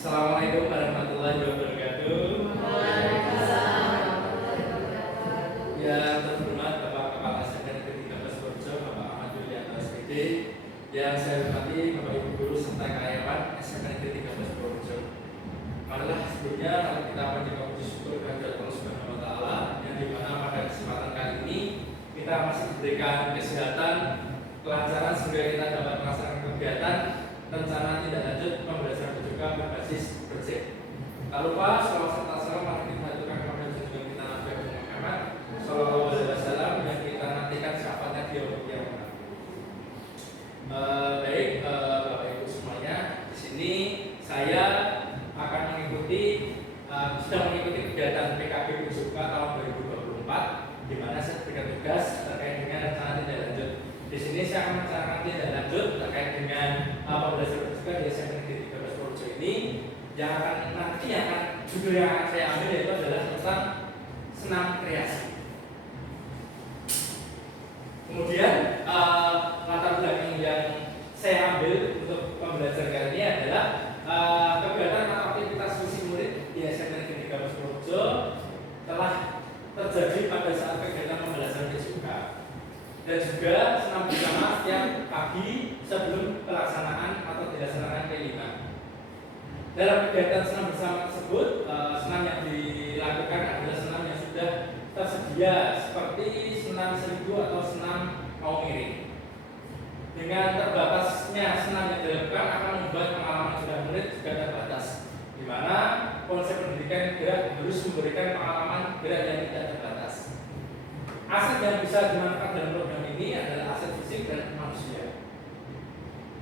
Assalamualaikum warahmatullahi wabarakatuh. Yang terhormat Bapak Kepala Sekretaris ke-13 Purjo, Bapak Ahmad Yulianto SPD, yang saya hormati Bapak Ibu Guru serta karyawan SMK Negeri 13 Purjo. Marilah sebelumnya kita panjatkan puji syukur kehadirat Allah Subhanahu wa taala, yang dimana pada kesempatan kali ini kita masih diberikan kesehatan, kelancaran sehingga kita dapat melaksanakan kegiatan rencana tindak lanjut pembelajaran BJK berbasis project. Tak lupa selawat serta salam mari kita haturkan kepada junjungan kita Nabi Muhammad Sallallahu Alaihi Wasallam yang kita nantikan syafaatnya di yaumul kiamat. Baik, Bapak Ibu semuanya, di sini saya akan sedang mengikuti kegiatan PKB BJK tahun 2024, di mana saya diberikan tugas terkait dengan rencana tindak lanjut. Di sini saya akan menceritakan tindak lanjut terkait dengan pembelajaran BJK di SMP Negeri 13 Purjo ini, yang akan judul yang akan saya ambil yaitu adalah tentang senam kreasi. Kemudian latar belakang yang saya ambil untuk pembelajaran kali ini adalah kegiatan atau aktivitas visi murid di SMP Negeri 13 Purjo telah terjadi pada saat kegiatan pembelajaran BJK dan juga senam bersama setiap pagi sebelum pelaksanaan atau dilaksanakan P5. Dalam kegiatan senam bersama tersebut, senam yang dilakukan adalah senam yang sudah tersedia seperti senam seribu atau senam kaum miring. Dengan terbatasnya senam yang dilakukan akan membuat pengalaman sudah murid juga terbatas, di mana konsep pendidikan gerak harus memberikan pengalaman gerak yang tidak terbatas. Aset yang bisa dimanfaatkan dalam program ini adalah aset fisik dan manusia.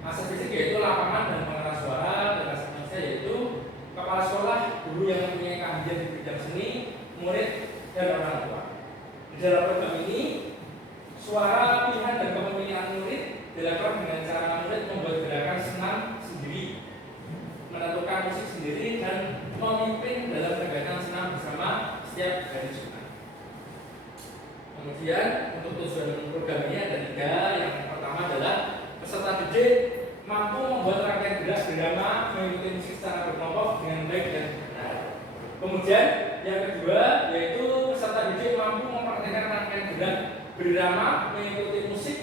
Aset fisik yaitu lapangan dan pengeras suara, dan aset manusia yaitu kepala sekolah, guru yang mempunyai keahlian di bidang seni, murid, dan orang tua. Di dalam program ini, suara, pilihan, dan kepemilikan murid dilakukan dengan cara murid membuat gerakan senam sendiri, menentukan musik sendiri, dan memimpin dalam kegiatan senam bersama setiap hari Jumat. Kemudian untuk tujuan program ini ada 3. Yang pertama adalah peserta didik mampu membuat rangkaian gerak drama mengikuti musik secara berkelompok dengan baik dan benar. Kemudian yang kedua yaitu peserta didik mampu mempraktikkan rangkaian gerak drama mengikuti musik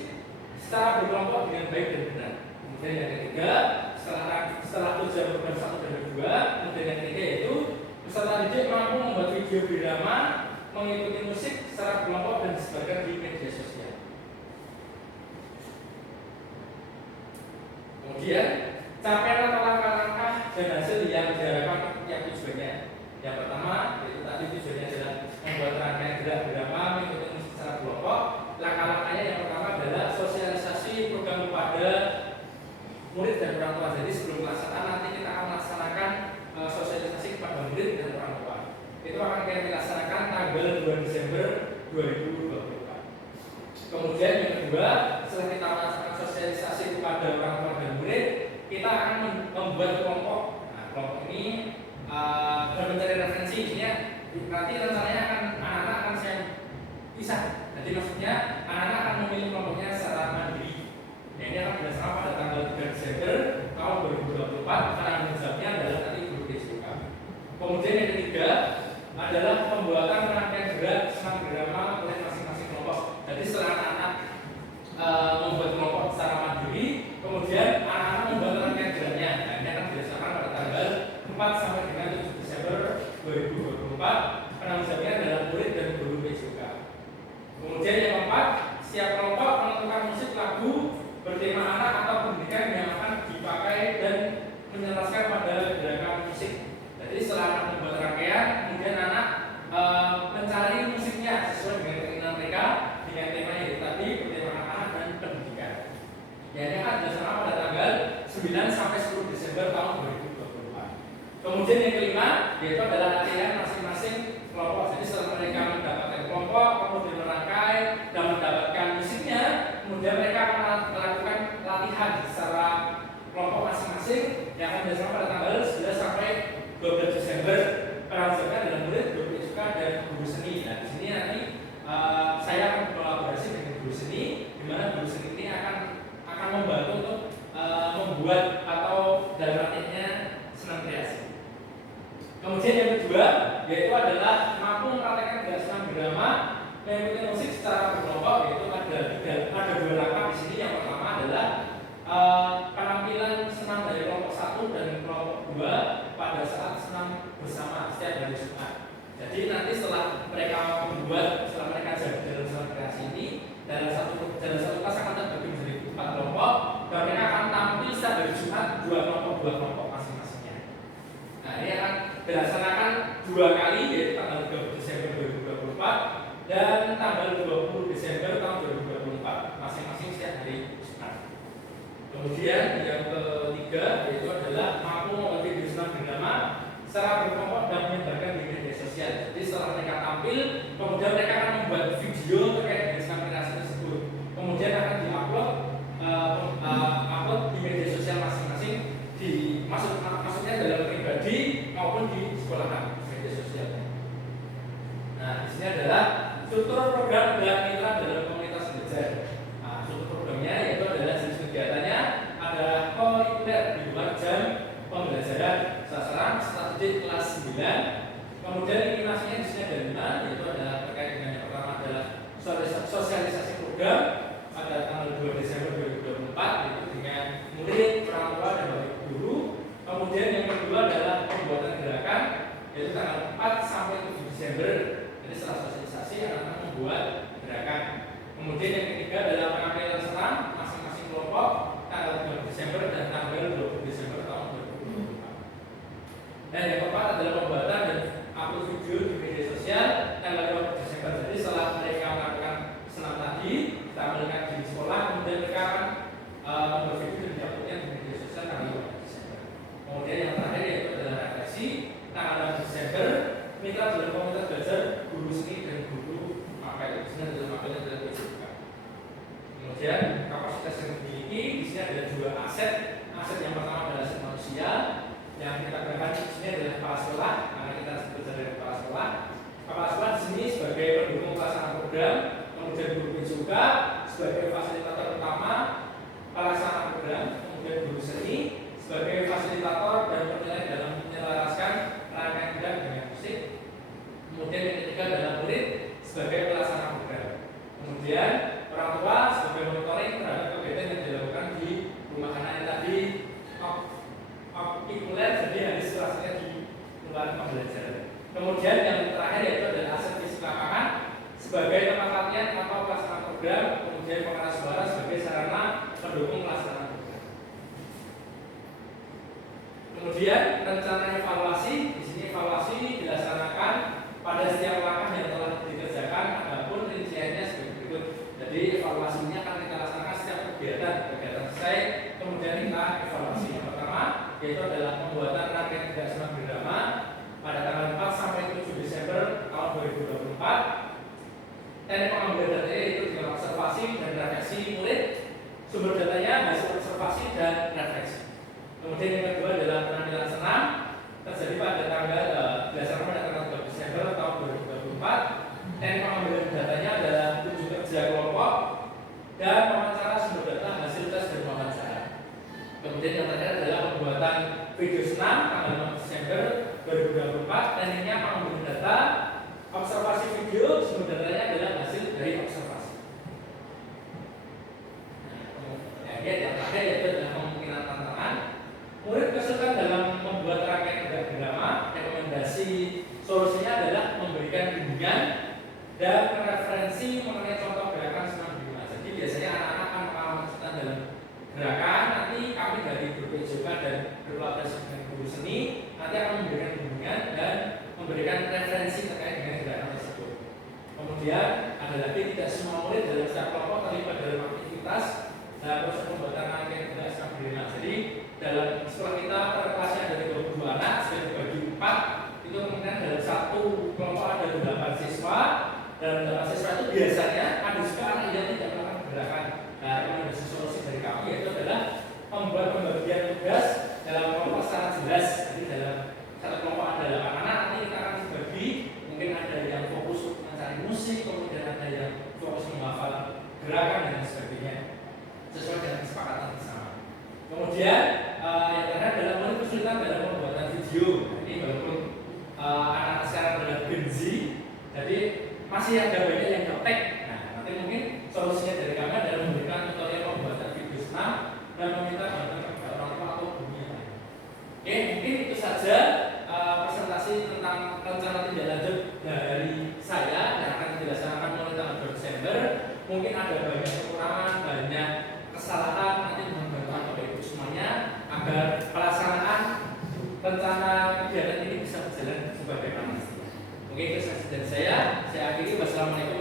secara berkelompok dengan baik dan benar. Kemudian yang ketiga, setelah tujuan program 1 dan 2, kemudian yang ketiga yaitu peserta didik mampu membuat video drama mengikuti musik secara kelompok dan disebarkan di media sosial. Kemudian capaian atau langkah-langkah dan hasil yang diharapkan yang tujuannya. Yang pertama yaitu tadi tujuannya adalah membuat rangkaian gerak drama mengikuti musik secara kelompok. Langkah-langkahnya yang pertama adalah sosialisasi program kepada murid dan orang tua. Jadi sebelum pelaksanaan nanti kita akan melaksanakan sosialisasi kepada murid dan orang tua. Itu akan kita laksanakan tanggal 2 Desember 2024. Kemudian yang kedua, setelah kita melaksanakan sosialisasi kepada orang tua dan murid, kita akan membuat kelompok. Nah, kelompok ini dan mencari referensi. Ini nanti rencananya anak-anak akan saya pisah. Jadi maksudnya anak-anak akan memilih kelompoknya secara mandiri. Nah, ini akan dilaksanakan pada tanggal 3 Desember tahun 2024. Karena menjawabnya adalah nanti guru BJK. Kemudian yang ketiga adalah pembuatan rangkaian gerak senam drama oleh masing-masing kelompok. Jadi setelah anak-anak membuat kelompok secara mandiri, kemudian anak-anak membuat rangkaian geraknya. Nah, ini akan dilaksanakan pada tanggal 4 sampai dengan 7 Desember 2024. Penanggung adalah murid dan guru BJK. Kemudian yang keempat, setiap kelompok menentukan musik lagu bertema anak atau pendidikan yang akan dipakai dan menjelaskan pada gerakan musik. Jadi setelah anak membuat rangkaian, kemudian anak mencari musiknya sesuai dengan keinginan mereka dengan tema yang tadi bertema anak dan pendidikan. Ya, ini akan dilaksanakan pada tanggal 9 sampai 10 Desember tahun 2024. Kemudian yang kelima yaitu adalah latihan masing-masing kelompok. Jadi setelah mereka mendapatkan kelompok, kemudian merangkai dan mendapatkan musiknya, kemudian mereka akan melakukan latihan secara kelompok masing-masing yang akan dilaksanakan pada tanggal 11 sampai 12 Desember. Perancangan adalah murid, guru BJK dan guru seni. Nah, di sini nanti saya akan berkolaborasi dengan guru seni, di mana guru seni ini akan membantu untuk membuat atau dalam artinya senam kreasi. Kemudian yang kedua yaitu adalah mampu mempraktekkan gerakan senam irama mengikuti musik secara berkelompok, yaitu ada dua langkah di sini. Yang pertama adalah penampilan senam dari kelompok 1 dan kelompok 2 pada saat senam bersama setiap hari Jumat. Jadi nanti setelah mereka jadi dalam senam kreasi ini, dalam satu kelas akan terbagi menjadi 4 kelompok dan mereka akan tampil setiap hari Jumat dua kelompok masing-masingnya. Nah, ini akan dilaksanakan 2 kali, yaitu tanggal 30 Desember 2024 dan tanggal 20 Desember tahun 2024 masing-masing setiap hari Jumat. Kemudian yang ketiga yaitu adalah mampu membuat video senam bernama secara berkelompok dan menyebarkan di media sosial. Jadi setelah mereka tampil, kemudian mereka akan membuat video terkait dengan senam kreasi tersebut. Kemudian akan diupload di media sosial masing-masing, maksudnya dalam pribadi maupun di sekolahan media sosialnya. Nah, di sini adalah struktur program dan mitra dalam komunitas belajar. Nah, struktur programnya yaitu adalah jenis kegiatannya ada kurikuler di luar jam pembelajaran, sasaran strategi kelas 9. Kemudian eliminasinya di sini ada 5, yaitu adalah terkait dengan yang pertama adalah sosialisasi program pada tanggal 2 Desember 2024 yaitu dengan murid, orang tua dan bapak guru. Kemudian yang kedua adalah pembuatan gerakan yaitu tanggal 4 sampai 7 Desember. Jadi setelah sosialisasi akan membuat gerakan. Kemudian yang ketiga adalah penampilan senam masing-masing kelompok tanggal 2 Desember dan tanggal 20 Desember tahun 2024. Dan yang keempat adalah pembuatan dan upload video di media sosial tanggal 20 Desember. Jadi setelah mereka melakukan senam tadi, kita ambilkan di sekolah, kemudian mereka akan membuat video dan diuploadnya di media sosial tanggal 20 Desember. Kemudian yang terakhir yaitu adalah refleksi tanggal 6 Desember. Mitra dalam komunitas belajar guru seni dan guru mapel. Di sini adalah mapelnya adalah PJK. Kemudian kapasitas yang dimiliki di sini ada 2 aset. Aset yang pertama adalah aset manusia yang kita gunakan di sini adalah kepala sekolah, karena kita belajar dari kepala sekolah. Kepala sekolah di sini sebagai pendukung pelaksanaan program, kemudian guru PJK sebagai fasilitator utama pelaksanaan program, kemudian guru seni sebagai fasilitator dan penilai dalam menyelaraskan rangkaian program dengan musik. Kemudian yang ketiga adalah murid sebagai pelaksana program. Kemudian orang tua sebagai monitoring terhadap kegiatan yang dilakukan di rumah anak yang tadi okuler, jadi harus rasanya di luar pembelajaran. Kemudian yang terakhir yaitu adalah aset fisik lapangan sebagai tempat latihan atau pelaksanaan program. Kemudian pengeras suara sebagai sarana pendukung pelaksanaan program. Kemudian rencana evaluasi, di sini evaluasi dilaksanakan pada setiap langkah yang telah dikerjakan, adapun rinciannya sebagai berikut. Jadi evaluasinya akan kita laksanakan setiap kegiatan selesai, kemudian kita evaluasi. Yang pertama yaitu adalah pembuatan rangkaian gerakan senam irama pada tanggal 4 sampai 7 Desember tahun 2024. Teknik pengambilan datanya yaitu dengan observasi dan refleksi murid. Sumber datanya hasil observasi dan refleksi. Kemudian yang kedua adalah penampilan senam terjadi pada berdasarkan pada tanggal 3 Desember tahun 2024. Teknik pengambilan datanya adalah 7 kerja kelompok dan wawancara sumber data hasil tes dan wawancara. Kemudian yang terakhir adalah pembuatan video senam tanggal 6 Desember 2024. Tekniknya pengambilan data, observasi video, sumber datanya adalah hasil dari observasi. Yang terakhir yaitu adalah kemungkinan tantangan. Murid kesulitan dalam membuat rangkaian gerakan irama. Rekomendasi solusinya adalah memberikan bimbingan dan referensi mengenai contoh gerakan senam irama. Jadi biasanya anak-anak akan mengalami kesulitan dalam gerakan. Nanti kami dari grup PJK dan berkolaborasi dengan guru seni nanti akan memberikan bimbingan dan memberikan referensi terkait dengan gerakan tersebut. Kemudian ada lagi tidak semua murid dalam setiap kelompok terlibat dalam aktivitas dalam proses pembuatan rangkaian gerakan senam irama. Jadi dalam sekolah kita per kelasnya ada 32 anak, sudah dibagi 4. Itu kemungkinan dalam satu kelompok ada 8 siswa. Dalam 8 siswa itu biasanya ada juga anak yang tidak melakukan gerakan. Nah, rekomendasi solusi dari kami yaitu adalah membuat pembagian tugas dalam kelompok secara jelas. Jadi dalam satu kelompok ada 8 anak, nanti kita akan dibagi. Mungkin ada yang fokus mencari musik, kemudian ada yang fokus menghafal anak-anak sekarang adalah Gen Z, jadi masih ada banyak yang ngetek. Nah, nanti mungkin solusinya dari kami adalah memberikan tutorial pembuatan video senam dan meminta bantuan kepada orang tua atau guru yang lain. Oke, mungkin itu saja presentasi tentang rencana tindak lanjut dari saya yang akan dilaksanakan mulai tanggal 2 Desember. Mungkin ada banyak kekurangan, banyak kesalahan, nanti mohon bantuan Bapak Ibu semuanya agar pelaksanaan rencana kegiatan ini bisa berjalan sebagaimana mestinya. Oke, itu saja dari saya. Saya akhiri. Wassalamualaikum